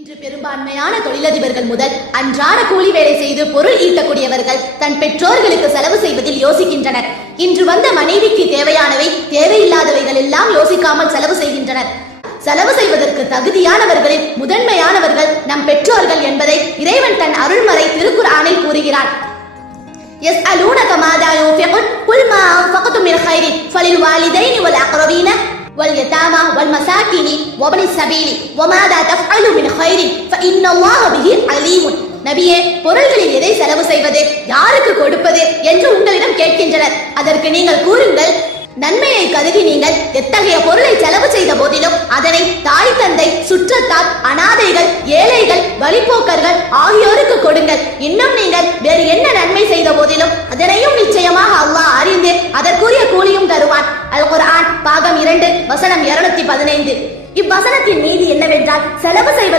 இன்று பெரும்பான்மையான தொழிலதிபர்கள் முதல் அன்றாட கூலி வேலை செய்து பொருள் ஈட்டக்கூடியவர்கள் தன் பெற்றோர்களுக்கு செலவு செய்வதில் யோசிக்கின்றனர். இன்று வந்த மனைவிக்கு தேவையானவை தேவையில்லாதவைகள் எல்லாம் யோசிக்காமல் செலவு செய்கின்றனர். செலவு செய்வதற்கு தகுதியானவர்களில் முதன்மையானவர்கள் நம் பெற்றோர்கள் என்பதை இறைவன் தன் அருள்மறை திருக்குர்ஆனில் கூறுகிறான். يسألونك ماذا ينفقون قل ما أنفقتم من خير فللوالدين والأقربين واليتامى والمساكين وابن السبيل وماذا تفعلوا من خير فإن الله به عليم. நபியே, பொருள்களில் எதை செலவு செய்வது, யாருக்கு கொடுப்பது என்று உங்களிடம் கேட்கின்றனர். அதற்கு நீங்கள் கூறுங்கள், நன்மையை கருதி நீங்கள் எத்தகைய பொருளை செலவு செய்த போதிலும் அதனை தாய் தந்தை, சுற்றத்தார், அனாதைகள், ஏழைகள், வழிபோக்கர்கள் ஆகியோருக்கு கொடுங்கள். இன்னும் நீங்கள் வேறு என்ன நன்மை செய்த போதிலும் அதனையும் நிச்சயமாக அல்லாஹ் அறிந்து அதற்குரிய கூலியும் தருவான். அல் குர்ஆன் பாகம் 2 வசனம் 215. இவ்வசனத்தின் நீதி என்னவென்றால், செலவு செய்வது